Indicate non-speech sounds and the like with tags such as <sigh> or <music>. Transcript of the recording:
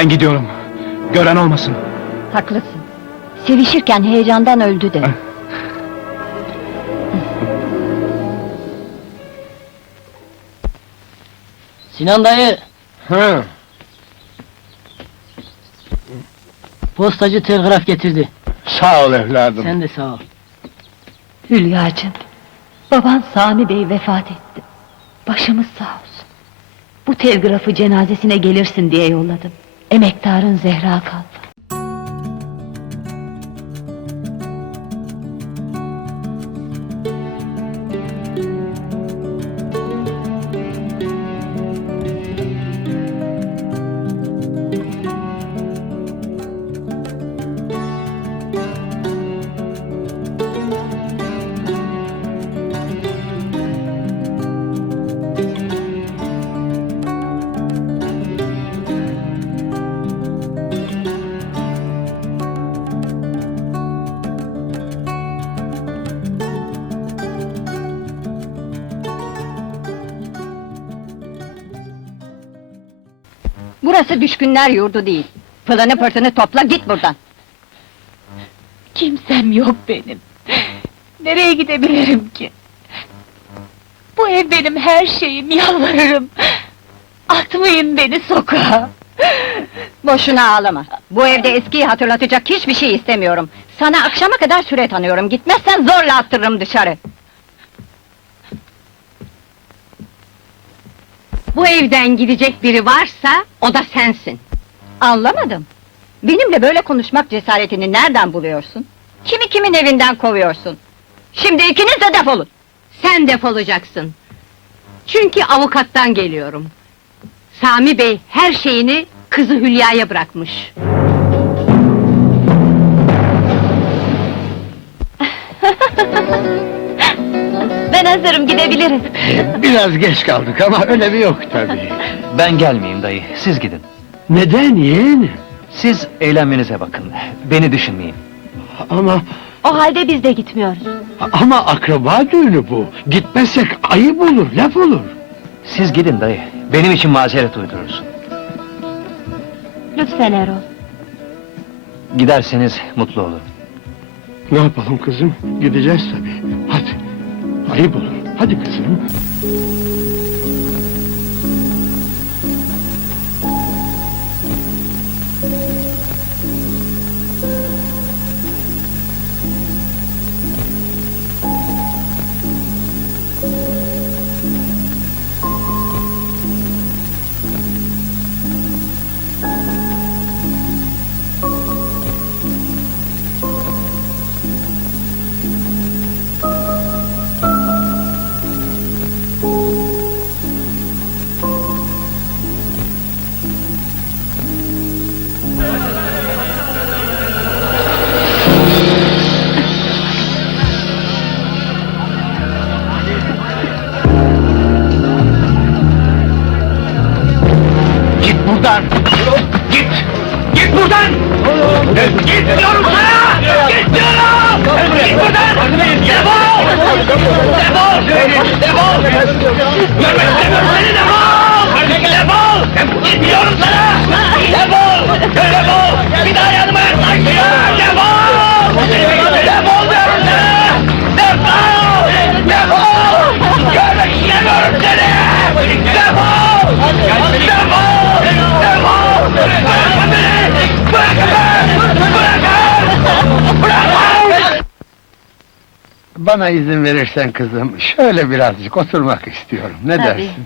Ben gidiyorum. Gören olmasın. Haklısın. Sevişirken heyecandan öldü de. Sinan dayı, Ha, postacı telgraf getirdi. sağ ol evladım. Sen de sağ ol. Hülyacığım, baban Sami Bey vefat etti. Başımız sağ olsun. Bu telgrafı cenazesine gelirsin diye yolladım. Emektarın Zehra kaldı. Burası düşkünler yurdu değil. Pılını pırtını topla git buradan. Kimsem yok benim. Nereye gidebilirim ki? Bu ev benim her şeyim, yalvarırım. Atmayın beni sokağa. Boşuna ağlama. Bu evde eskiyi hatırlatacak hiçbir şey istemiyorum. Sana akşama kadar süre tanıyorum. Gitmezsen zorla attırırım dışarı. Bu evden gidecek biri varsa o da sensin. Anlamadım. Benimle böyle konuşmak cesaretini nereden buluyorsun? Kimi kimin evinden kovuyorsun? Şimdi ikiniz de defolun. Sen defolacaksın. Çünkü avukattan geliyorum. Sami Bey her şeyini kızı Hülya'ya bırakmış. <laughs> ben hazırım gidebiliriz. Biraz geç kaldık ama önemi yok tabii. Ben gelmeyeyim dayı. Siz gidin. Neden yeğenim? Siz eğlenmenize bakın. Beni düşünmeyin. Ama O halde biz de gitmiyoruz. ama akraba düğünü bu. Gitmezsek ayıp olur, laf olur. Siz gidin dayı. Benim için mazeret uydurursun. Lütfen Erol. Giderseniz mutlu olurum. Ne yapalım kızım? Gideceğiz tabii. Ayıp olur. Hadi kızım. Buradan! Git! Git buradan! Git diyorum sana! Git diyorum! Git buradan! Defol! Defol! Defol! Görmek istemiyorum seni defol! Defol! Git diyorum sana! Defol! Bana izin verirsen kızım, şöyle birazcık oturmak istiyorum. Ne Tabii. dersin?